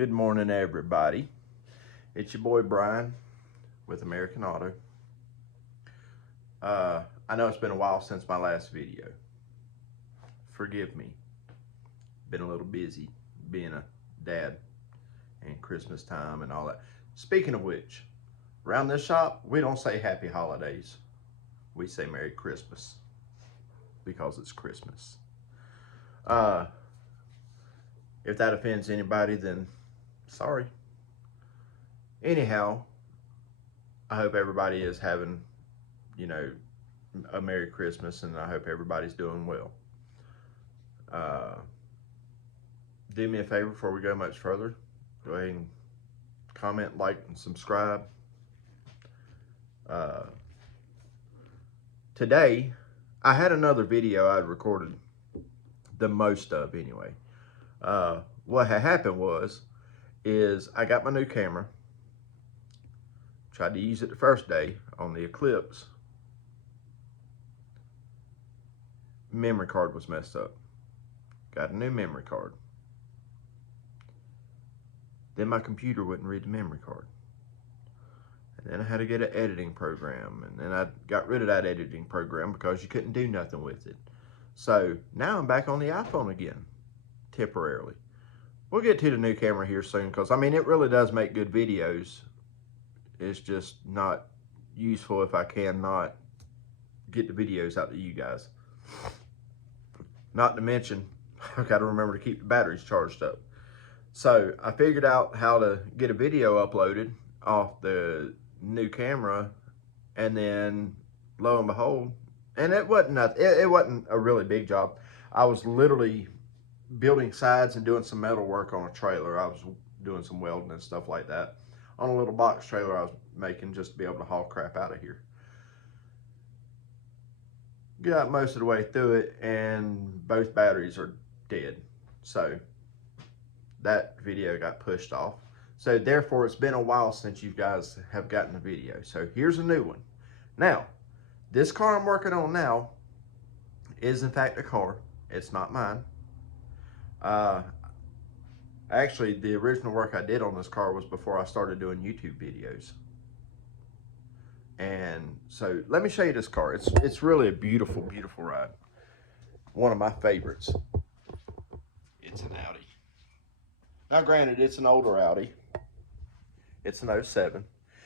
Good morning, everybody. It's your boy Brian with American Auto. I know it's been a while since my last video. Forgive me. Been a little busy being a dad and Christmas time and all that. Speaking of which, around this shop, we don't say Happy Holidays. We say Merry Christmas because it's Christmas. If that offends anybody, then sorry. Anyhow, I hope everybody is having, a Merry Christmas, and I hope everybody's doing well. Do me a favor before we go much further. Go ahead and comment, like, and subscribe. Today, I had another video I'd recorded, the most of anyway. What had happened is I got my new camera, tried to use it the first day on the Eclipse. Memory card was messed up. Got a new memory card. Then my computer wouldn't read the memory card. And then I had to get an editing program, and then I got rid of that editing program because you couldn't do nothing with it. So now I'm back on the iPhone again, temporarily. We'll get to the new camera here soon because, I mean, it really does make good videos. It's just not useful if I cannot get the videos out to you guys. Not to mention, I've got to remember to keep the batteries charged up. So I figured out how to get a video uploaded off the new camera, and then lo and behold, and it wasn't a really big job. I was literally building sides and doing some metal work on a trailer. I was doing some welding and stuff like that on a little box trailer I was making just to be able to haul crap out of here. Got most of the way through it, and both batteries are dead. So that video got pushed off. So therefore, it's been a while since you guys have gotten a video. So here's a new one. Now, this car I'm working on now is in fact a car. It's not mine. Actually, the original work I did on this car was before I started doing YouTube videos. And so let me show you this car. It's really a beautiful, beautiful ride. One of my favorites. It's an Audi. Now granted, it's an older Audi. It's an 07.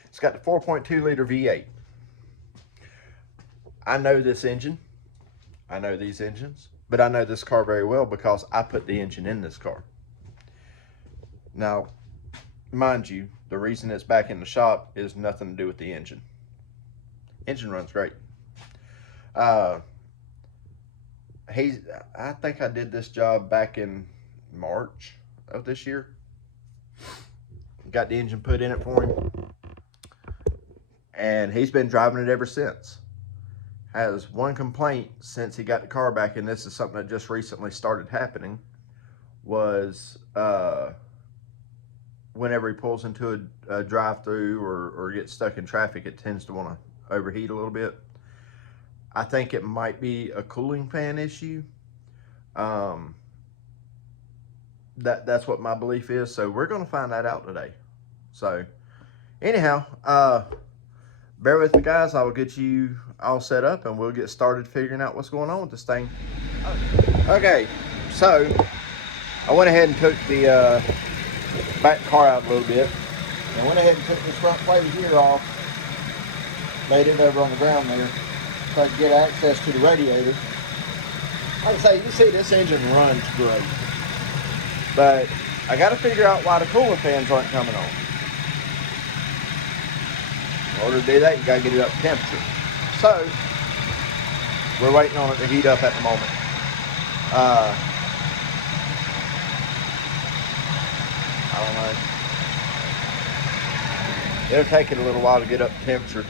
It's got the 4.2 liter V8. I know this engine. I know these engines. But I know this car very well because I put the engine in this car. Now, mind you, the reason it's back in the shop is nothing to do with the engine. Engine runs great. I think I did this job back in March of this year. Got the engine put in it for him. And he's been driving it ever since. Has one complaint since he got the car back, and this is something that just recently started happening, was whenever he pulls into a drive-through or gets stuck in traffic, it tends to want to overheat a little bit. I think it might be a cooling fan issue. That's what my belief is, so we're going to find that out today. So anyhow, bear with me, guys. I will get you all set up and we'll get started figuring out what's going on with this thing. Okay, so I went ahead and took the back car out a little bit. I went ahead and took this front plate here off, laid it over on the ground there so I could get access to the radiator. Like I say, you can see this engine runs great, but I got to figure out why the cooling fans aren't coming on. In order to do that, you got to get it up to temperature. So, we're waiting on it to heat up at the moment. I don't know. It'll take it a little while to get up to temperature.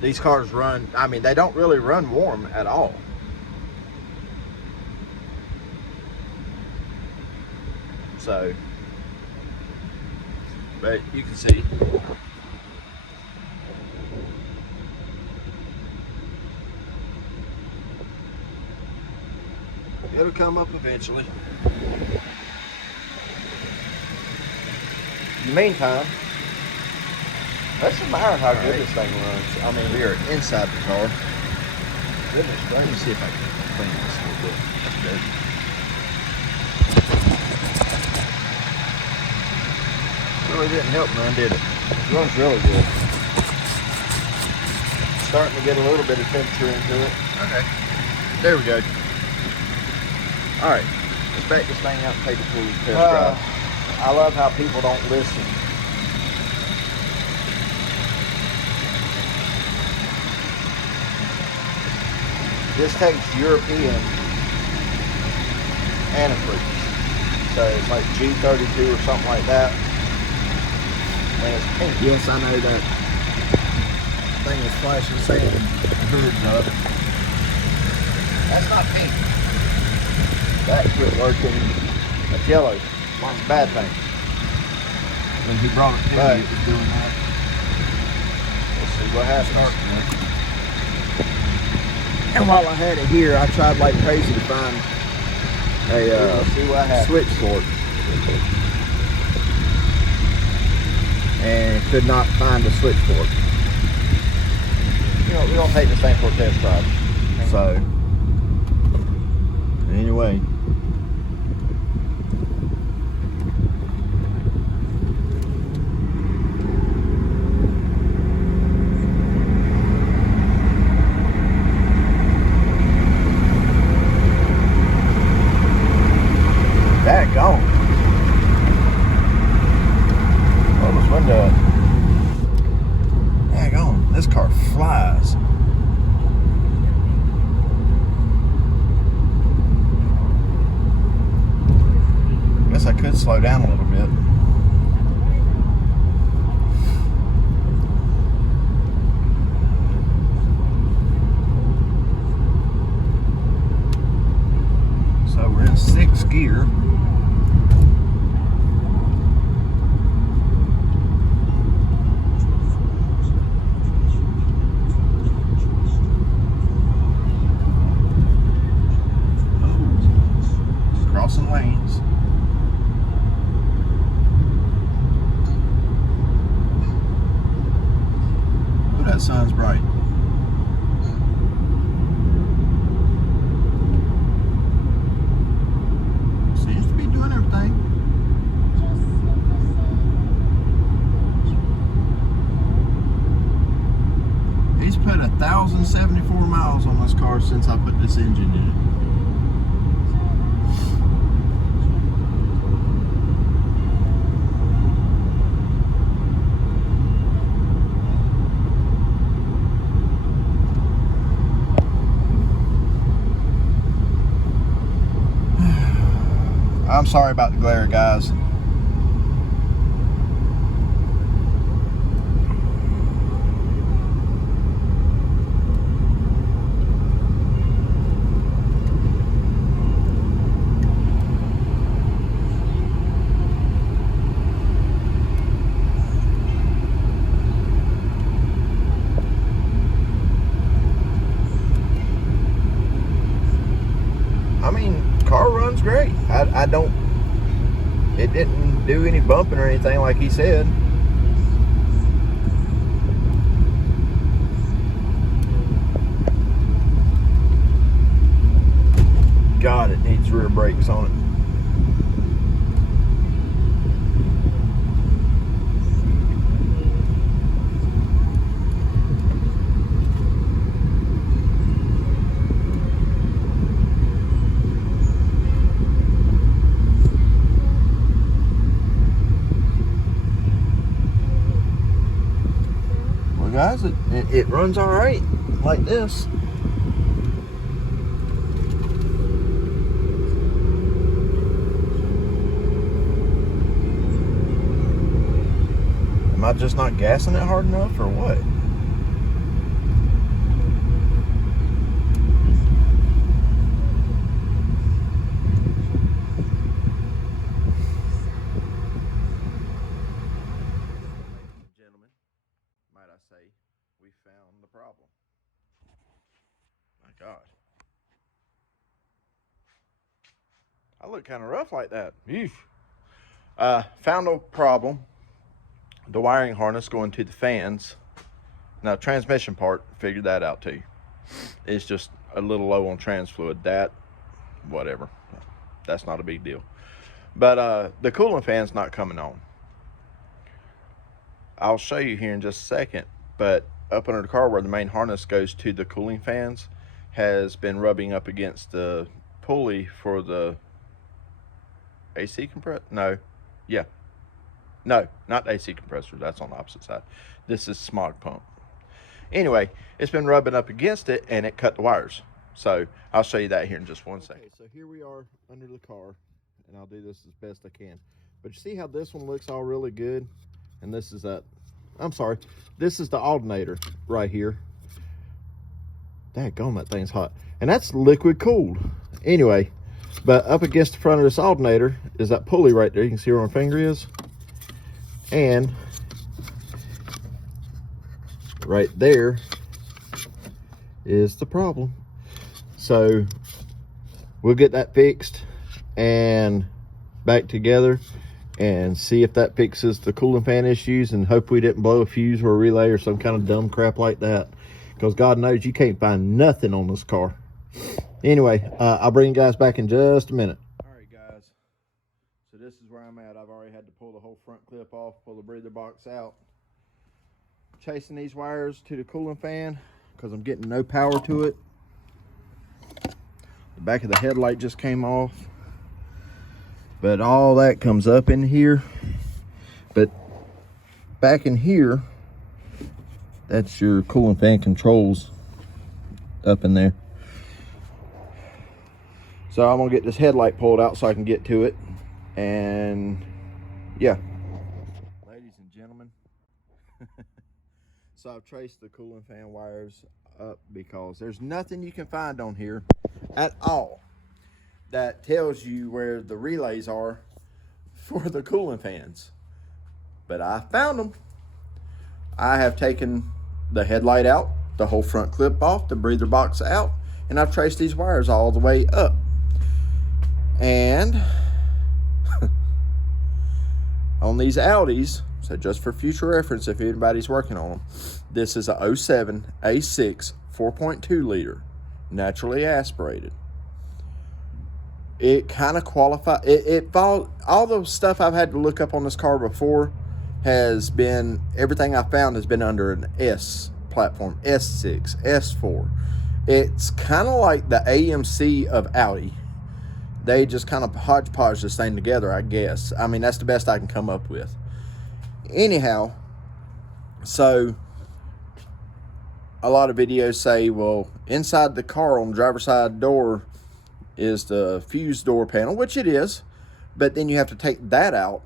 These cars run, I mean, they don't really run warm at all. So, but you can see. It'll come up eventually. the meantime, let's admire how good right. this thing runs. I mean, We are inside the car. goodness Let me gracious. see if I can clean this a little bit. That's dirty. Really didn't help none, did it? It runs really good. Starting to get a little bit of temperature into it. Okay. There we go. All right. Let's back this thing out and take it for a test Uh, drive. I love how people don't listen. This takes European antifreeze. So it's like G32 or something like that. And it's pink. Yes, I know that thing is flashing saying hood's up. That's not pink. That quit working. That's yellow. That's a bad thing. When he brought it to Right. me, it was doing that. We'll see what happens. And while I had it here, I tried like crazy to find We'll see what happens. switch for it. And could not find a switch for it. You know, we're gonna take this thing for a test drive. So, anyway. That gone. Roll this window up. That gone. This car flies. Guess I could slow down a little bit. So we're in 6th gear. Crossing lanes. Oh, that sun's bright. Seems to be doing everything. He's put 1,074 miles on this car since I put this engine in it. I'm sorry about the glare, guys. I mean, car runs great. I don't, it didn't do any bumping or anything like he said. God, it needs rear brakes on it. Well, guys, it runs all right like this. Am I just not gassing it hard enough or what? Ladies and gentlemen, might I say, we found the problem. My God. I look kind of rough like that. Eesh. Found a problem. the wiring harness going to the fans. Now, transmission part, figured that out too. It's just a little low on trans fluid. That, whatever. That's not a big deal. But the cooling fan's not coming on. I'll show you here in just a second. But up under the car where the main harness goes to the cooling fans has been rubbing up against the pulley for the AC compressor. No. Yeah. No, not AC compressor. That's on the opposite side. This is smog pump. Anyway, it's been rubbing up against it and it cut the wires. So I'll show you that here in just one second. Okay, so here we are under the car, and I'll do this as best I can. But you see how this one looks all really good? And this is this is the alternator right here. Daggone, that thing's hot. And that's liquid cooled. Anyway, but up against the front of this alternator is that pulley right there. You can see where my finger is. And right there is the problem. So we'll get that fixed and back together and see if that fixes the cooling fan issues, and hope we didn't blow a fuse or a relay or some kind of dumb crap like that, because God knows you can't find nothing on this car. Anyway, I'll bring you guys back in just a minute. All right, guys, so this is where I'm at. I've already had to pull the whole front clip off, pull the breather box out, chasing these wires to the cooling fan because I'm getting no power to it. The back of the headlight just came off, but all that comes up in here. But back in here, that's your cooling fan controls up in there. So I'm gonna get this headlight pulled out so I can get to it. And yeah, ladies and gentlemen, so I've traced the cooling fan wires up because there's nothing you can find on here at all that tells you where the relays are for the cooling fans. But I found them. I have taken the headlight out, the whole front clip off, the breather box out, and I've traced these wires all the way up. And on these Audis, so just for future reference if anybody's working on them, this is a 07 A6 4.2 liter, naturally aspirated. It kind of qualifies. All the stuff I've had to look up on this car before has been, everything I found has been under an S platform, S6, S4. It's kind of like the AMC of Audi. They just kind of hodgepodge this thing together, I guess. I mean, that's the best I can come up with. Anyhow, so a lot of videos say, well, inside the car on the driver's side door is the fuse door panel, which it is, but then you have to take that out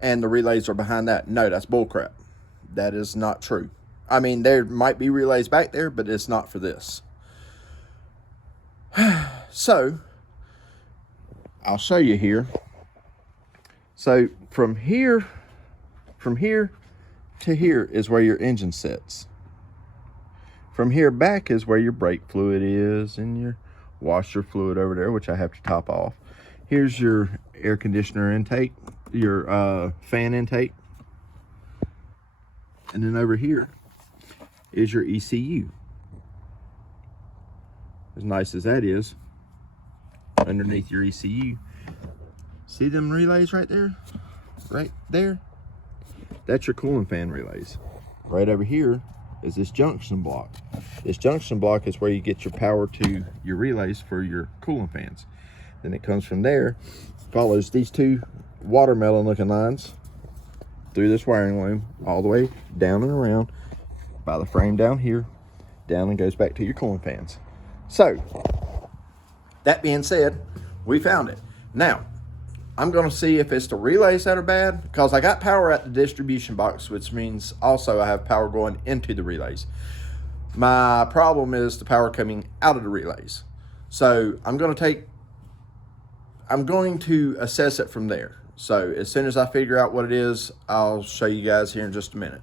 and the relays are behind that. No, that's bullcrap. That is not true. I mean, there might be relays back there, but it's not for this. So I'll show you here. So from here to here is where your engine sits. From here back is where your brake fluid is and your washer fluid over there, which I have to top off. Here's your air conditioner intake, your fan intake. And then over here is your ECU. As nice as that is, underneath your ECU. See them relays right there? Right there? That's your cooling fan relays. Right over here is this junction block. This junction block is where you get your power to your relays for your cooling fans. Then it comes from there, follows these two watermelon looking lines through this wiring loom all the way down and around by the frame down here, down, and goes back to your cooling fans. So that being said, we found it. Now I'm going to see if it's the relays that are bad, because I got power at the distribution box, which means also I have power going into the relays. My problem is the power coming out of the relays. So I'm going to assess it from there. So as soon as I figure out what it is, I'll show you guys here in just a minute.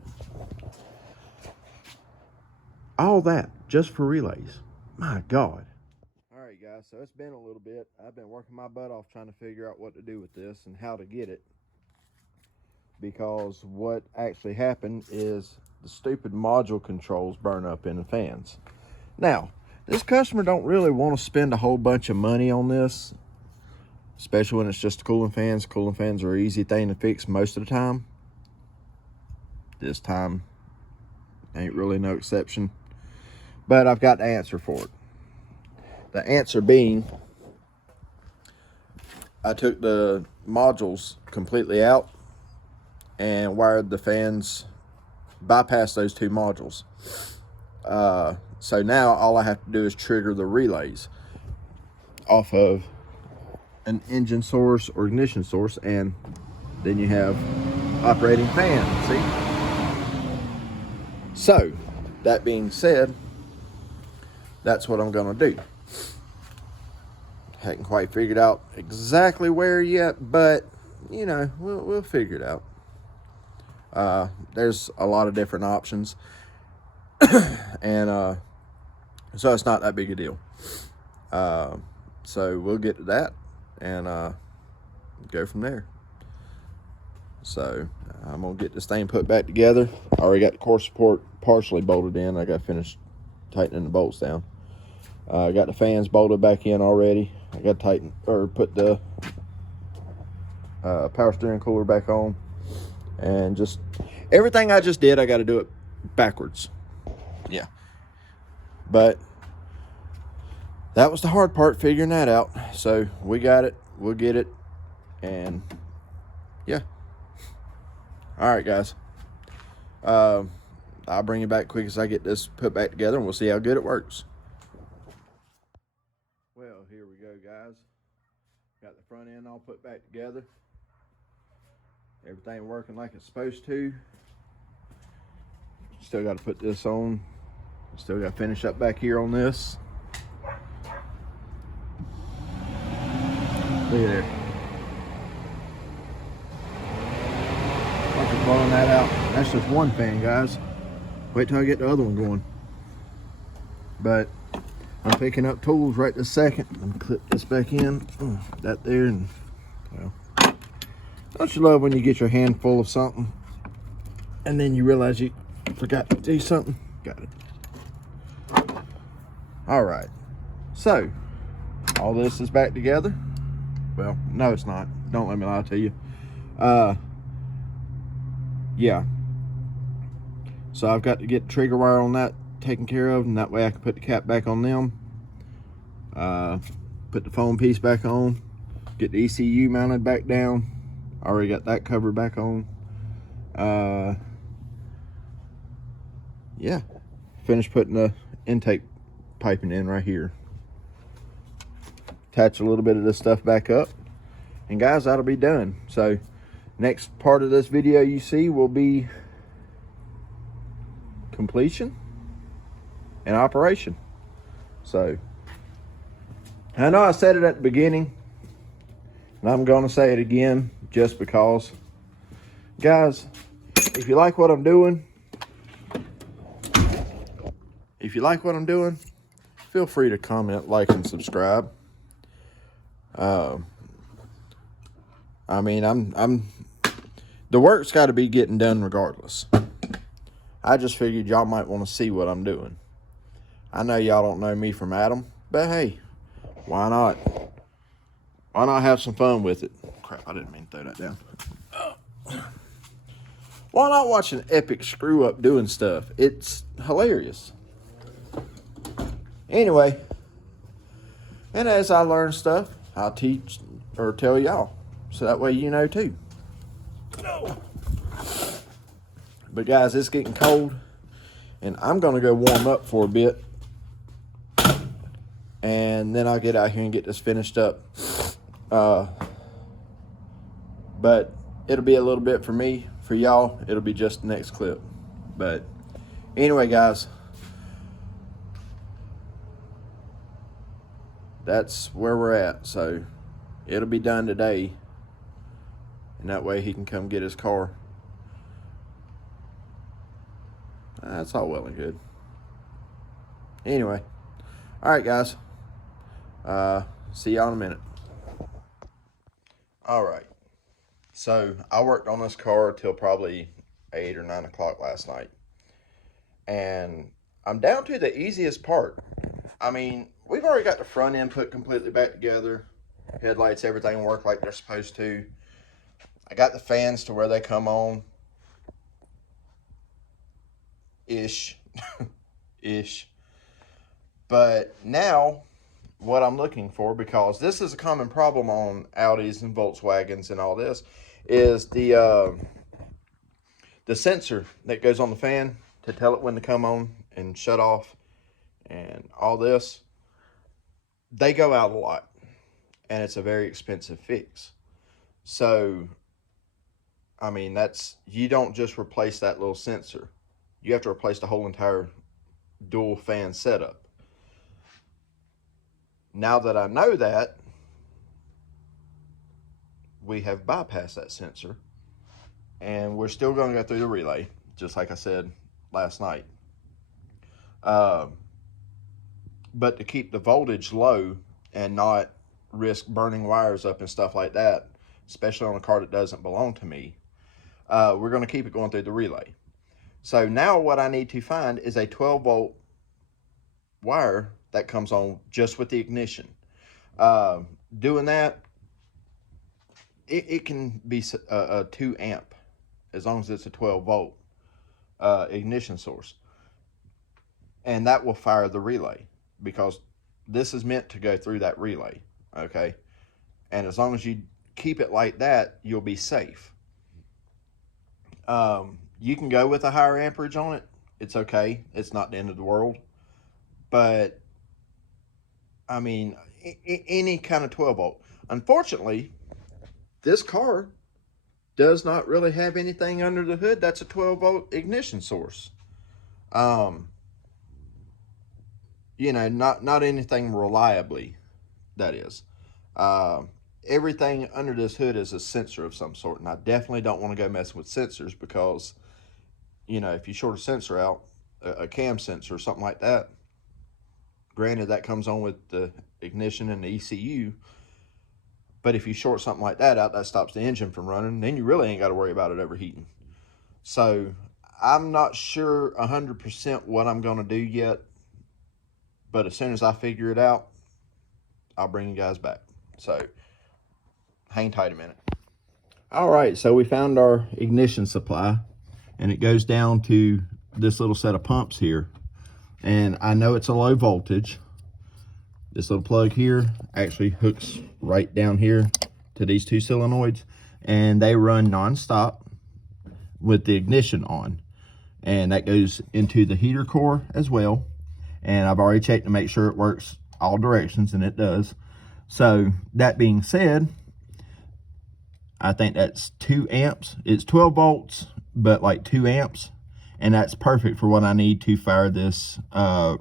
All that just for relays. My God. All right, guys, so it's been a little bit. I've been working my butt off trying to figure out what to do with this and how to get it. because what actually happened is the stupid module controls burn up in the fans. Now, this customer don't really want to spend a whole bunch of money on this, especially when it's just cooling fans. Cooling fans are an easy thing to fix most of the time. This time ain't really no exception, but I've got the answer for it. The answer being, I took the modules completely out and wired the fans, bypassed those two modules. So now all I have to do is trigger the relays off of an engine source or ignition source, and then you have operating fan, see? So, that being said, that's what I'm gonna do. Hadn't quite figured out exactly where yet, but you know, we'll figure it out. There's a lot of different options, and so it's not that big a deal. So we'll get to that and go from there. So I'm gonna get this thing put back together. I already got the core support partially bolted in. I got to finish tightening the bolts down. I got the fans bolted back in already. I got to tighten or put the power steering cooler back on, and just everything I just did, I got to do it backwards. Yeah, but that was the hard part, figuring that out. So we got it, we'll get it, and yeah. All right, guys. I'll bring you back quick as I get this put back together, and we'll see how good it works. Well, here we go, guys. Got the front end all put back together. Everything working like it's supposed to. Still got to put this on. Still got to finish up back here on this. Look at there. Blowing that out. That's just one fan, guys. Wait till I get the other one going. But I'm picking up tools right this second. I'm gonna clip this back in. That there, and well, don't you love when you get your hand full of something and then you realize you forgot to do something? Got it. All right. So all this is back together. Well, no, it's not. Don't let me lie to you. Yeah, so I've got to get the trigger wire on that taken care of, and that way I can put the cap back on them, put the foam piece back on, get the ECU mounted back down. I already got that cover back on. Yeah, finish putting the intake piping in right here. Attach a little bit of this stuff back up, and guys, that'll be done. So next part of this video you see will be completion and operation. So I know I said it at the beginning, and I'm going to say it again just because. Guys, if you like what I'm doing, feel free to comment, like, and subscribe. I mean, the work's got to be getting done regardless. I just figured y'all might want to see what I'm doing. I know y'all don't know me from Adam, but hey, why not? Why not have some fun with it? Crap, I didn't mean to throw that down. Why not watch an epic screw up doing stuff? It's hilarious. Anyway, and as I learn stuff, I'll teach or tell y'all, so that way you know too. No. But guys, it's getting cold, and I'm gonna go warm up for a bit, and then I'll get out here and get this finished up. But it'll be a little bit for me. For y'all, it'll be just the next clip. But anyway, guys, that's where we're at. So it'll be done today, and that way he can come get his car. That's all well and good. Anyway, all right, guys. See y'all in a minute. All right. So I worked on this car till probably 8 or 9 o'clock last night. And I'm down to the easiest part. I mean, we've already got the front end put completely back together. Headlights, everything work like they're supposed to. I got the fans to where they come on. Ish. Ish. But now, what I'm looking for, because this is a common problem on Audis and Volkswagens and all this, is the sensor that goes on the fan to tell it when to come on and shut off and all this. They go out a lot, and it's a very expensive fix. So, I mean, you don't just replace that little sensor. You have to replace the whole entire dual fan setup. Now that I know that, we have bypassed that sensor, and we're still going to go through the relay, just like I said last night. But to keep the voltage low and not risk burning wires up and stuff like that, especially on a car that doesn't belong to me, we're going to keep it going through the relay. So now what I need to find is a 12-volt wire that comes on just with the ignition. Doing that, it can be a 2 amp as long as it's a 12-volt ignition source. And that will fire the relay, because this is meant to go through that relay, okay? And as long as you keep it like that, you'll be safe. You can go with a higher amperage on it. It's okay. It's not the end of the world. But, I mean, any kind of 12 volt. Unfortunately, this car does not really have anything under the hood that's a 12 volt ignition source. You know, not anything reliably, that is. Everything under this hood is a sensor of some sort, and I definitely don't want to go messing with sensors, because, you know, if you short a sensor out, a cam sensor or something like that, granted that comes on with the ignition and the ECU, but if you short something like that out, that stops the engine from running, then you really ain't got to worry about it overheating. So I'm not sure 100% what I'm going to do yet, but as soon as I figure it out, I'll bring you guys back. So hang tight a minute. All right, so we found our ignition supply, and it goes down to this little set of pumps here. And I know it's a low voltage. This little plug here actually hooks right down here to these two solenoids, and they run non-stop with the ignition on. And that goes into the heater core as well. And I've already checked to make sure it works all directions, and it does. So that being said, I think that's 2 amps. It's 12 volts, but like 2 amps. And that's perfect for what I need to fire this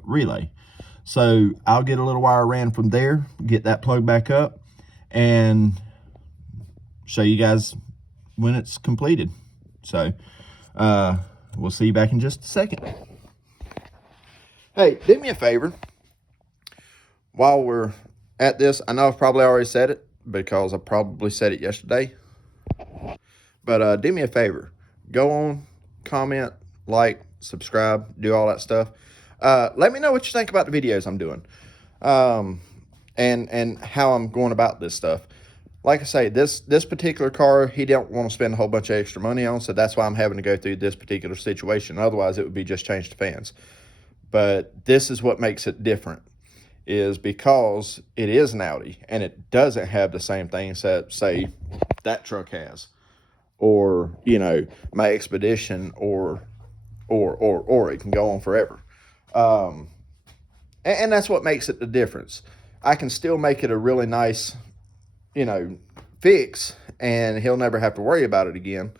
relay. So I'll get a little wire ran from there, get that plugged back up, and show you guys when it's completed. So we'll see you back in just a second. Hey, do me a favor. While we're at this, I know I've probably already said it, because I probably said it yesterday. But do me a favor. Go on, comment, like, subscribe, do all that stuff. Let me know what you think about the videos I'm doing, and how I'm going about this stuff. Like I say, this particular car, he don't want to spend a whole bunch of extra money on, so that's why I'm having to go through this particular situation. Otherwise, it would be just change the fans. But this is what makes it different, is because it is an Audi, and it doesn't have the same things that, say, that truck has, or, you know, my Expedition, or it can go on forever. And that's what makes it the difference. I can still make it a really nice, you know, fix, and he'll never have to worry about it again.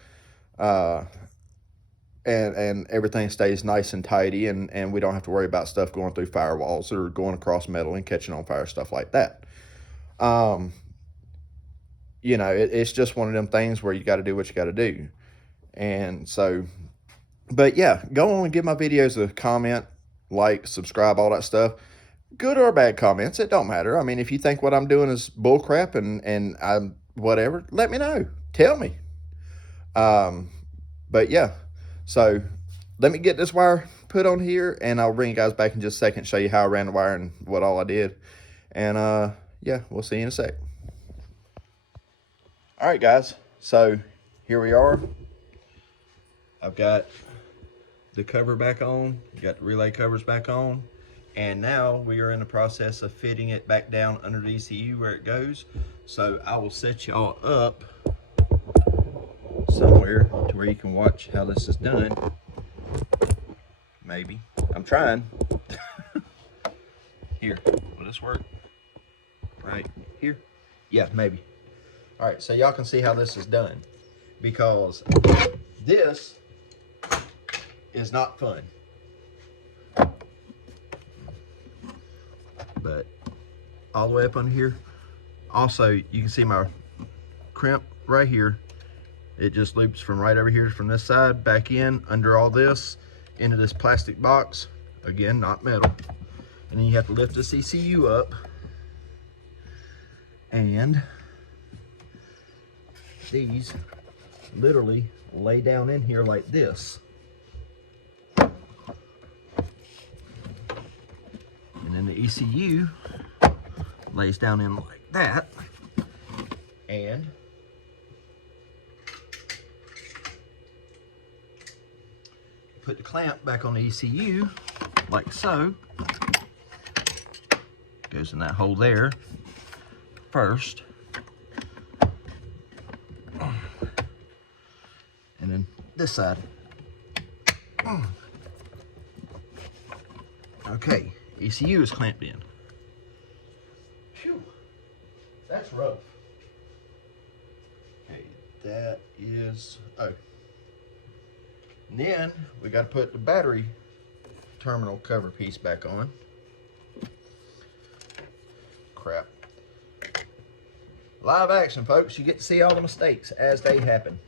And everything stays nice and tidy, and we don't have to worry about stuff going through firewalls or going across metal and catching on fire, stuff like that. You know, it's just one of them things where you got to do what you got to do. And so, but yeah, go on and give my videos a comment, like, subscribe, all that stuff. Good or bad comments, it don't matter. I mean, if you think what I'm doing is bullcrap and I'm whatever, let me know. Tell me. But yeah, so let me get this wire put on here, and I'll bring you guys back in just a second, show you how I ran the wire and what all I did. And yeah, we'll see you in a sec. All right, guys, so here we are. I've got the cover back on, got the relay covers back on, and now we are in the process of fitting it back down under the ECU where it goes. So I will set y'all up somewhere to where you can watch how this is done. Maybe. I'm trying. Here, will this work? Right here? Yeah, maybe. All right, so y'all can see how this is done, because this is not fun. But all the way up under here. Also, you can see my crimp right here. It just loops from right over here from this side back in under all this into this plastic box. Again, not metal. And then you have to lift this ECU up, and these literally lay down in here like this. And then the ECU lays down in like that, and put the clamp back on the ECU like so. Goes in that hole there first, and then this side. Okay, ECU is clamped in. Phew, that's rough. Okay, that is, oh. And then we got to put the battery terminal cover piece back on. Crap. Live action, folks. You get to see all the mistakes as they happen.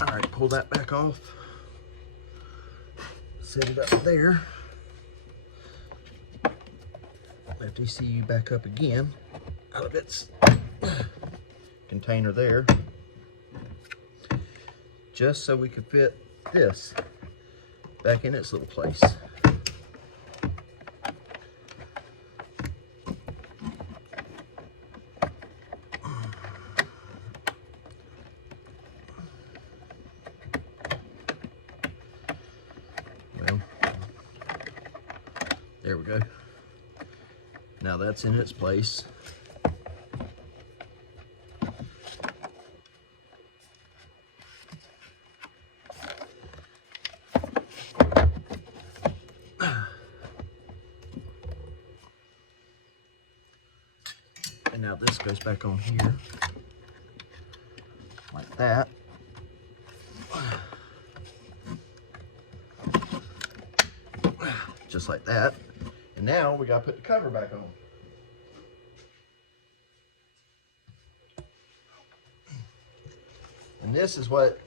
All right, pull that back off. Set it up there. Lift ECU back up again out of its container there, just so we could fit this back in its little place. Well, there we go. Now that's in its place. And now this goes back on here, like that. Just like that. And now we gotta put the cover back on. And this is what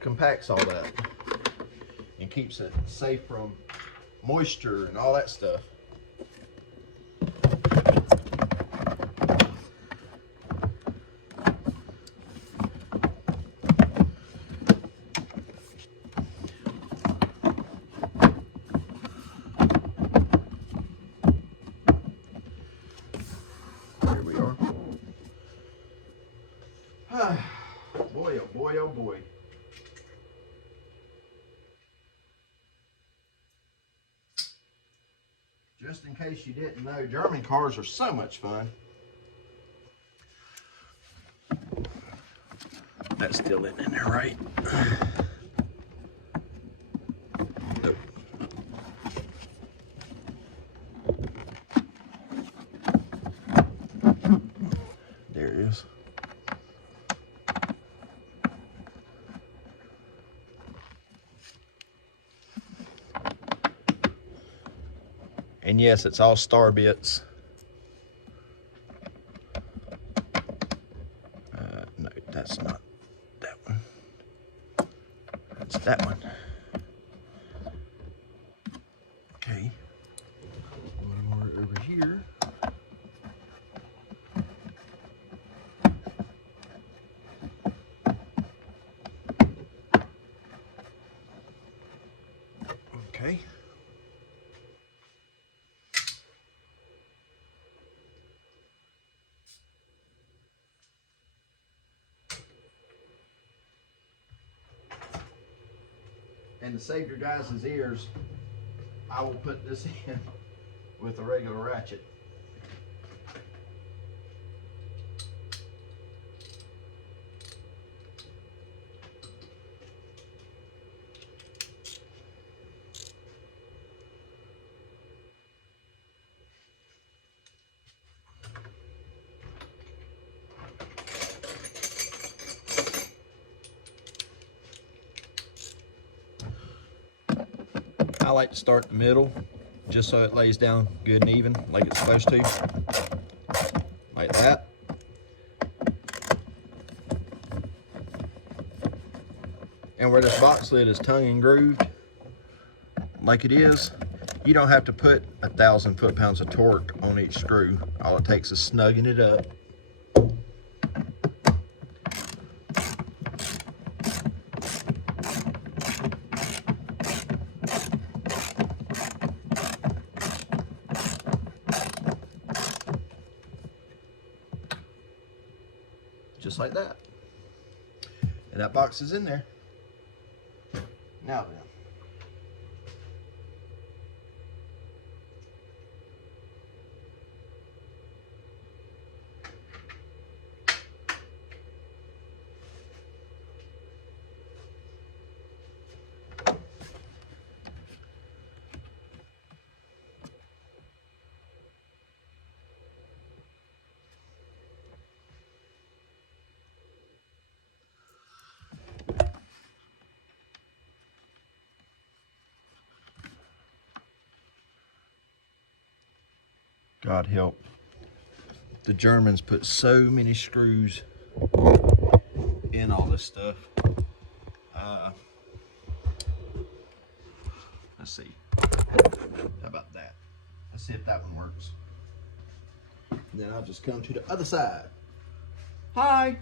compacts all that and keeps it safe from moisture and all that stuff. There we are. Boy, oh boy, oh boy. Just in case you didn't know, German cars are so much fun. That's still in there, right? Nope. There it is. And yes, it's all star bits. on. Okay. One more over here. Okay. And to save your guys' ears, I will put this in with a regular ratchet. I like to start in the middle, just so it lays down good and even, like it's supposed to. Like that. And where this box lid is tongue and grooved, like it is, you don't have to put 1,000 foot-pounds of torque on each screw. All it takes is snugging it up. Just like that. And that box is in there. Now then. God help. The Germans put so many screws in all this stuff. Let's see. How about that? Let's see if that one works. And then I'll just come to the other side. Hi.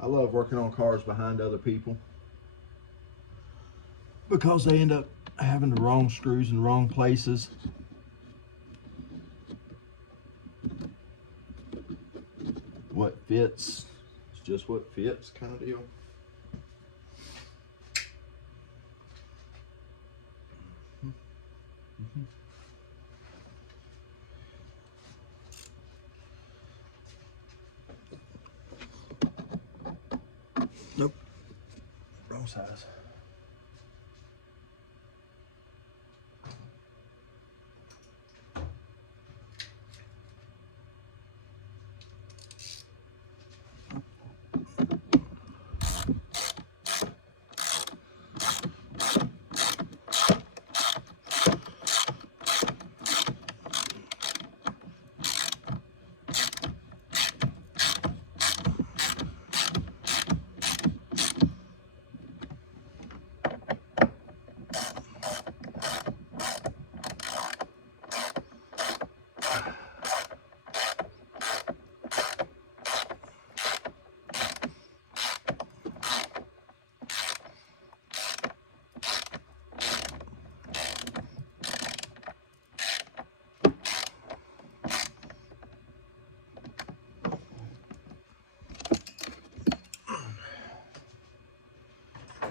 I love working on cars behind other people because they end up having the wrong screws in the wrong places. What fits, it's just what fits kind of deal. Nope, wrong size.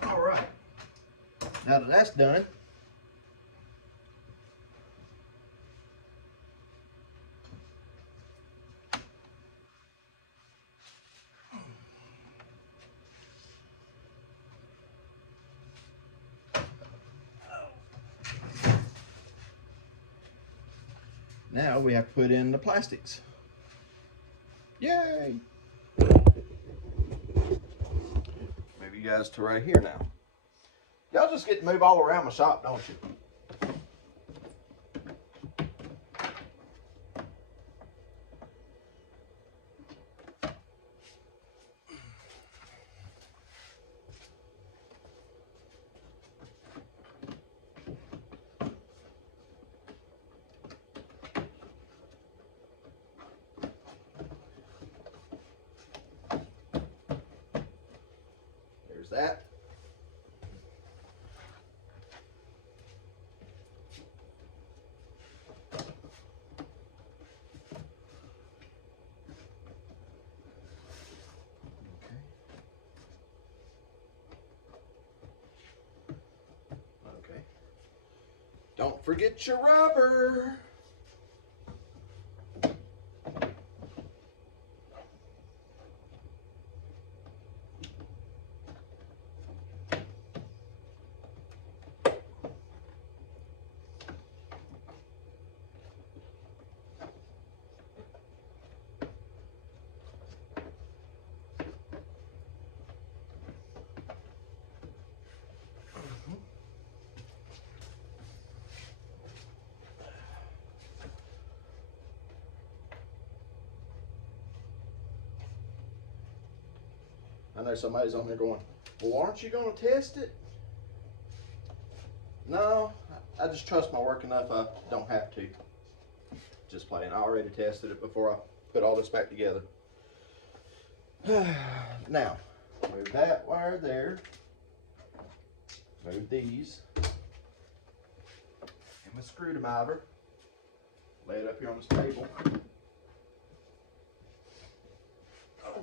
All right, now that that's done, Now we have to put in the plastics. Yay! Move you guys to right here now. Y'all just get to move all around my shop, don't you? There's that. Okay. Don't forget your rubber. I know somebody's on there going, well, aren't you going to test it? No, I just trust my work enough I don't have to. Just playing. I already tested it before I put all this back together. Now, move that wire there. Move these. And my screwdriver. Lay it up here on this table. Oh.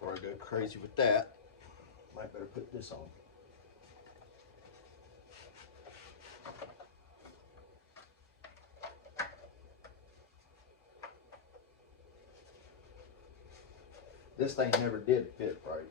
Before I go crazy with that, might better put this on. This thing never did fit right.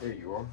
There you are.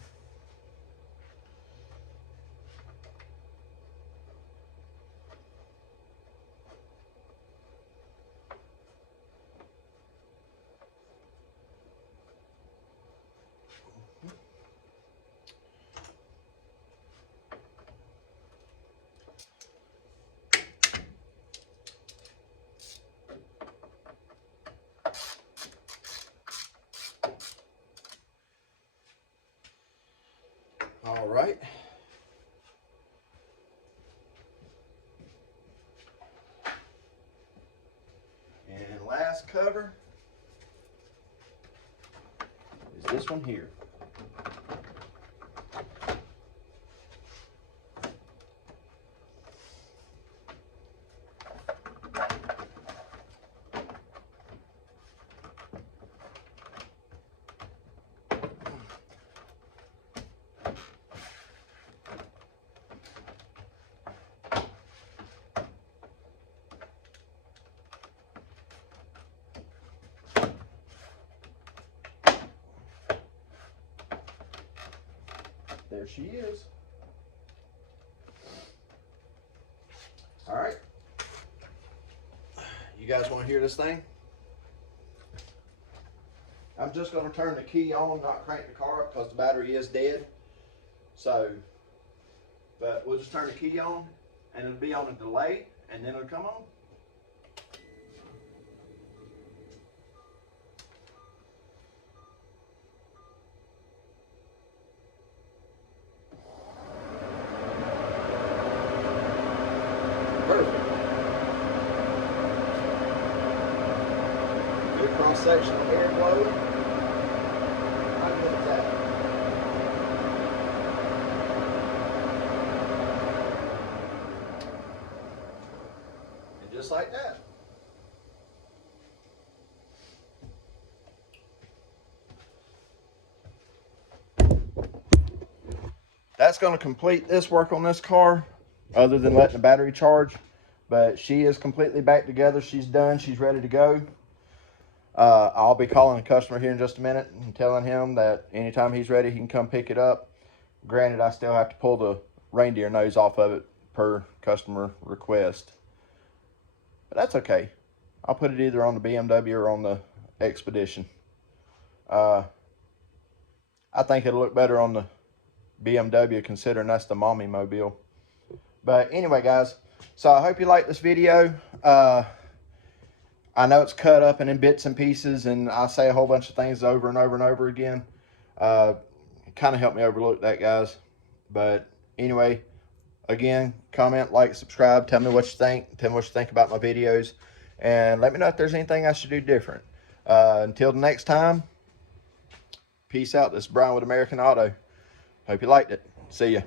All right. And last cover is this one here. There she is. All right, You guys want to hear this thing? I'm just going to turn the key on, not crank the car up because the battery is dead. So, but we'll just turn the key on and it'll be on a delay and then it'll come on. Perfect. Good cross section of air blowing. How good is that? And just like that. That's going to complete this work on this car, other than letting the battery charge. But she is completely back together. She's done. She's ready to go. I'll be calling the customer here in just a minute and telling him that anytime he's ready, he can come pick it up. Granted, I still have to pull the reindeer nose off of it per customer request. But that's okay. I'll put it either on the BMW or on the Expedition. I think it'll look better on the BMW considering that's the mommy mobile. But anyway, guys, so I hope you like this video. I know it's cut up and in bits and pieces, and I say a whole bunch of things over and over and over again. Kind of helped me overlook that, guys. But anyway, again, comment, like, subscribe. Tell me what you think. Tell me what you think about my videos. And let me know if there's anything I should do different. Until the next time, peace out. This is Brian with American Auto. Hope you liked it. See ya.